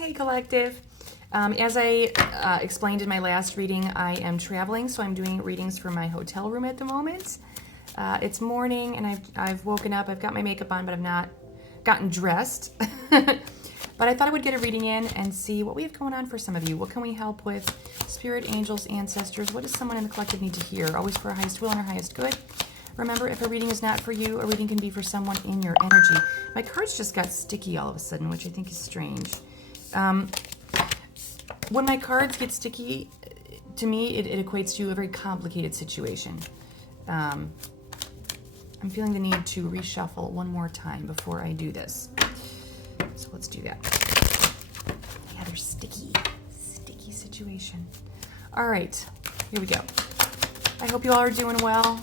Hey, Collective. As I explained in my last reading, I am traveling, so I'm doing readings from my hotel room at the moment. It's morning, and I've woken up. I've got my makeup on, but I've not gotten dressed. But I thought I would get a reading in and see what we have going on for some of you. What can we help with? Spirit, angels, ancestors. What does someone in the collective need to hear? Always for our highest will and our highest good. Remember, if a reading is not for you, a reading can be for someone in your energy. My cards just got sticky all of a sudden, which I think is strange. When my cards get sticky, to me, it equates to a very complicated situation. I'm feeling the need to reshuffle one more time before I do this. So let's do that. Yeah, they're sticky situation. All right, here we go. I hope you all are doing well,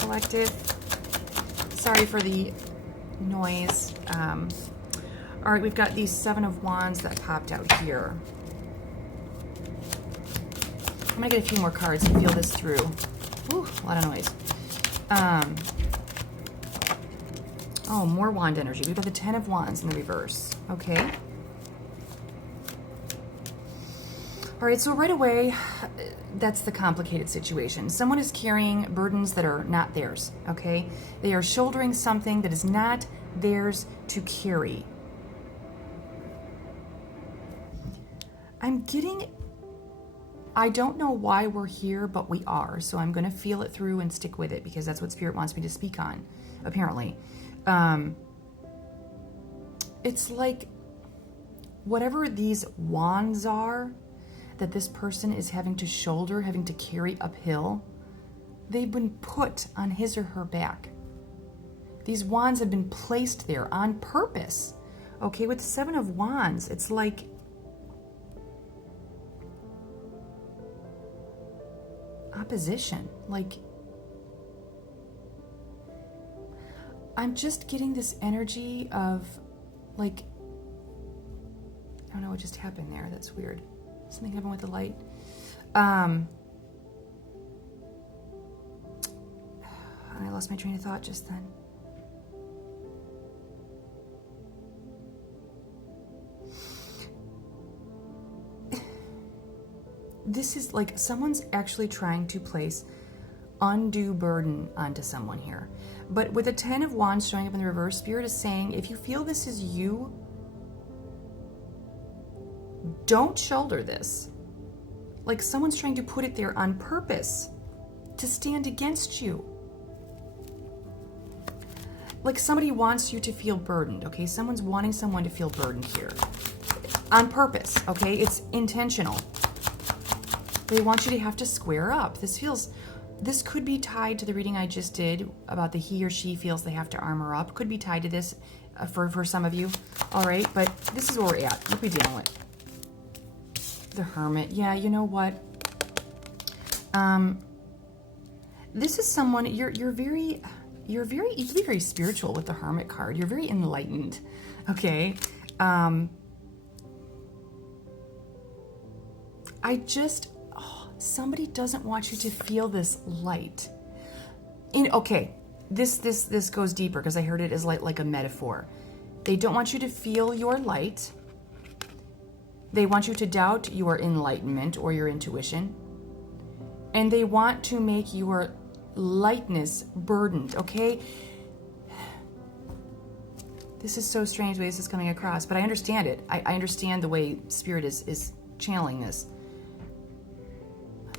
Collective. Sorry for the noise. All right, we've got these Seven of Wands that popped out here. I'm gonna get a few more cards and feel this through. Ooh, a lot of noise. Oh, more wand energy. We've got the Ten of Wands in the reverse. Okay. All right, so right away, that's the complicated situation. Someone is carrying burdens that are not theirs, okay? They are shouldering something that is not theirs to carry. I don't know why we're here, but we are. So I'm going to feel it through and stick with it because that's what Spirit wants me to speak on, apparently. It's like whatever these wands are that this person is having to shoulder, having to carry uphill, they've been put on his or her back. These wands have been placed there on purpose. Okay, with the Seven of Wands, it's like opposition. Like, I'm just getting this energy of, like, I don't know what just happened there. That's weird. Something happened with the light. I lost my train of thought just then. This is like someone's actually trying to place undue burden onto someone here. But with the Ten of Wands showing up in the reverse, Spirit is saying, if you feel this is you, don't shoulder this. Like someone's trying to put it there on purpose to stand against you. Like somebody wants you to feel burdened, okay? Someone's wanting someone to feel burdened here. On purpose, okay? It's intentional. They want you to have to square up. This could be tied to the reading I just did about the he or she feels they have to armor up. Could be tied to this for some of you. All right, but this is where we're at. What are we dealing with? The Hermit. Yeah, you know what? This is someone you can be very spiritual with the Hermit card. You're very enlightened. Okay. Somebody doesn't want you to feel this light. This goes deeper because I heard it as like a metaphor. They don't want you to feel your light. They want you to doubt your enlightenment or your intuition. And they want to make your lightness burdened, okay? This is so strange the way this is coming across, but I understand it. I understand the way Spirit is channeling this.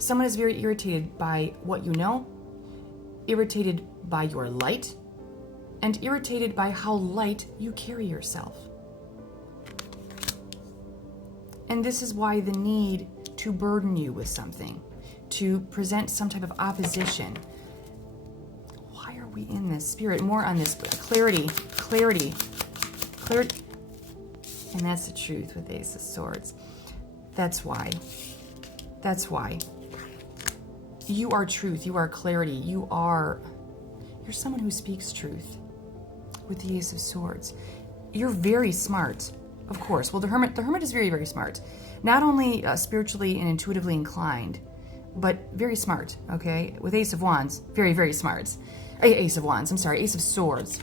Someone is very irritated by what you know, irritated by your light, and irritated by how light you carry yourself. And this is why the need to burden you with something, to present some type of opposition. Why are we in this? Spirit, more on this. Clarity. And that's the truth with Ace of Swords. That's why. You are truth. You are clarity. You're someone who speaks truth with the Ace of Swords. You're very smart, of course. Well, the Hermit is very, very smart. Not only spiritually and intuitively inclined, but very smart, okay? With Ace of Wands, very, very smart. Ace of Wands, I'm sorry, Ace of Swords.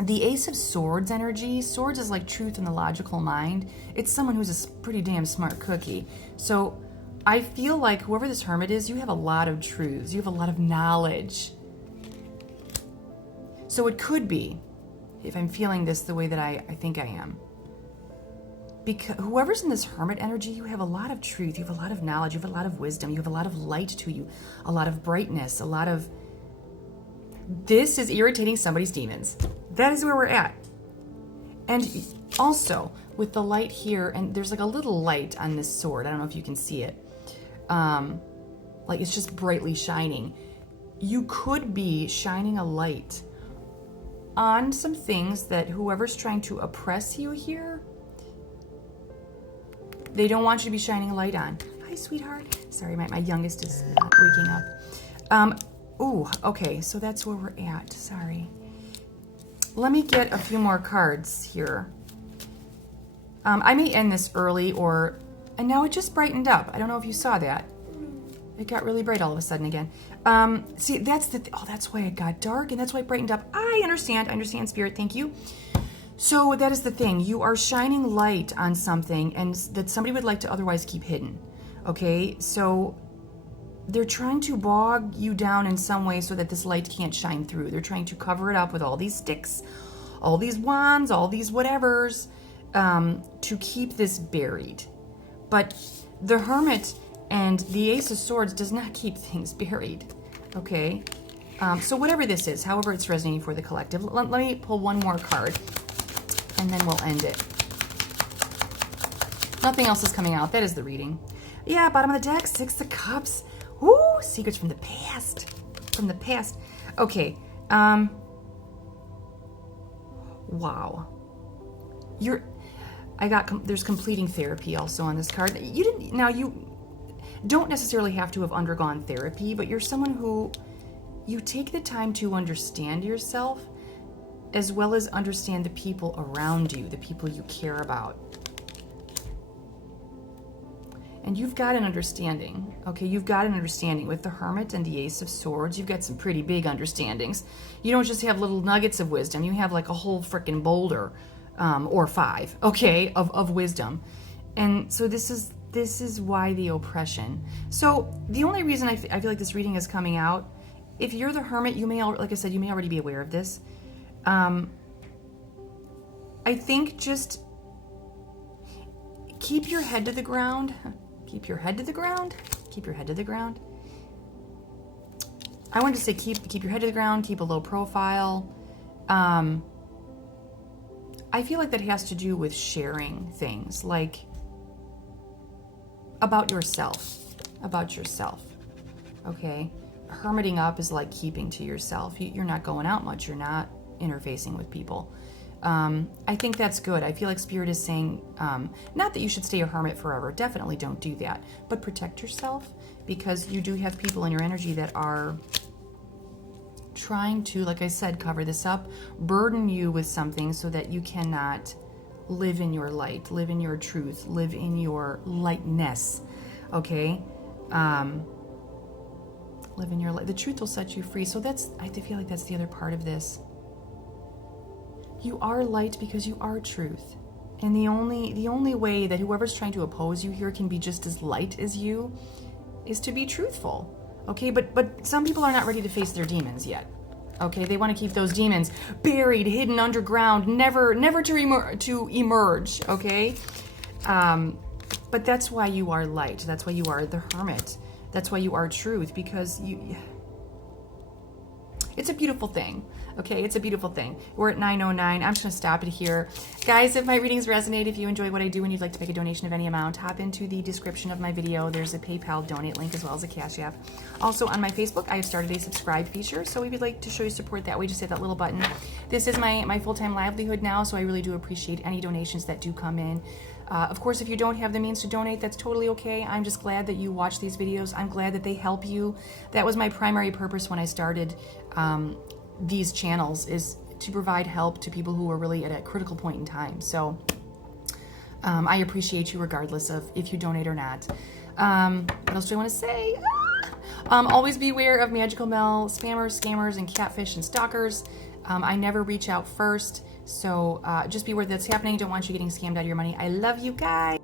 The Ace of Swords energy, swords is like truth in the logical mind. It's someone who's a pretty damn smart cookie. So I feel like whoever this hermit is, you have a lot of truths. You have a lot of knowledge. So it could be, if I'm feeling this the way that I think I am, because whoever's in this hermit energy, you have a lot of truth, you have a lot of knowledge, you have a lot of wisdom, you have a lot of light to you, a lot of brightness, a lot of... This is irritating somebody's demons. That is where we're at. And also, with the light here, and there's like a little light on this sword. I don't know if you can see it. Like it's just brightly shining. You could be shining a light on some things that whoever's trying to oppress you here, they don't want you to be shining a light on. Hi, sweetheart. Sorry, my youngest is waking up. Ooh, okay, so that's where we're at. Sorry. Let me get a few more cards here. I may end this early and now it just brightened up. I don't know if you saw that. It got really bright all of a sudden again. See, that's that's why it got dark and that's why it brightened up. I understand, Spirit, thank you. So that is the thing. You are shining light on something and that somebody would like to otherwise keep hidden. Okay, so they're trying to bog you down in some way so that this light can't shine through. They're trying to cover it up with all these sticks, all these wands, all these whatevers, to keep this buried. But the Hermit and the Ace of Swords does not keep things buried, okay? So whatever this is, however it's resonating for the collective, let me pull one more card, and then we'll end it. Nothing else is coming out. That is the reading. Yeah, bottom of the deck, Six of Cups. Ooh, secrets from the past. From the past. Okay. Wow. There's completing therapy also on this card. You don't necessarily have to have undergone therapy, but you're someone who, you take the time to understand yourself as well as understand the people around you, the people you care about. And you've got an understanding, okay? You've got an understanding. With the Hermit and the Ace of Swords, you've got some pretty big understandings. You don't just have little nuggets of wisdom. You have like a whole freaking boulder, or 5, okay, of wisdom. And so this is why the oppression. So the only reason I feel like this reading is coming out, if you're the Hermit, you may, like I said, you may already be aware of this. I think just keep your head to the ground. Keep your head to the ground. Keep your head to the ground. I wanted to say keep your head to the ground, keep a low profile. I feel like that has to do with sharing things, like about yourself, okay? Hermiting up is like keeping to yourself. You're not going out much. You're not interfacing with people. I think that's good. I feel like Spirit is saying, not that you should stay a hermit forever. Definitely don't do that. But protect yourself, because you do have people in your energy that are trying to, like I said, cover this up, burden you with something so that you cannot live in your light, live in your truth, live in your lightness, okay? Live in your light. The truth will set you free. So I feel like that's the other part of this. You are light because you are truth. And the only way that whoever's trying to oppose you here can be just as light as you is to be truthful. Okay, but some people are not ready to face their demons yet. Okay, they want to keep those demons buried, hidden underground, never to emerge, okay? But that's why you are light. That's why you are the Hermit. That's why you are truth, because it's a beautiful thing. Okay, it's a beautiful thing. We're at 9:09. I'm just going to stop it here. Guys, if my readings resonate, if you enjoy what I do and you'd like to make a donation of any amount, hop into the description of my video. There's a PayPal donate link as well as a Cash App. Also on my Facebook, I have started a subscribe feature, so if you'd like to show your support that way, just hit that little button. This is my full-time livelihood now, so I really do appreciate any donations that do come in. Of course, if you don't have the means to donate, that's totally okay. I'm just glad that you watch these videos. I'm glad that they help you. That was my primary purpose when I started these channels, is to provide help to people who are really at a critical point in time. So I appreciate you regardless of if you donate or not. What else do I want to say? Always beware of Magical Mel spammers, scammers, and catfish and stalkers. I never reach out first, so just be aware that's happening. Don't want you getting scammed out of your money. I love you guys.